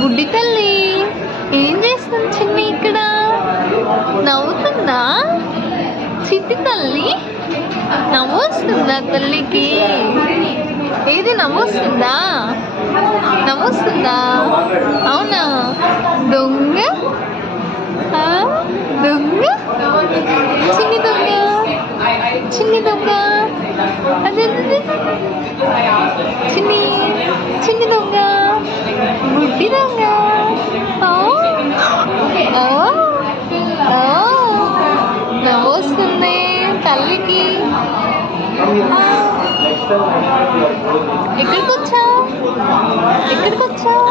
బుడ్డి తల్లి ఏం చేస్తుంది చిన్ని ఇక్కడ? నవ్వుతుందా చిట్టి తల్లి? నవ్వొస్తుందా తల్లికి? ఏది నవ్వొస్తుందా? నవ్వొస్తుందా? అవునా? దొంగ దొంగ చిన్ని దొంగ చిన్ని దొంగ అదే చిన్ని చిన్ని దొంగ బుడ్డి దొంగ. నవ్వొస్తుంది తల్లికి. ఎక్కడికి వచ్చావు? ఎక్కడికి వచ్చావు?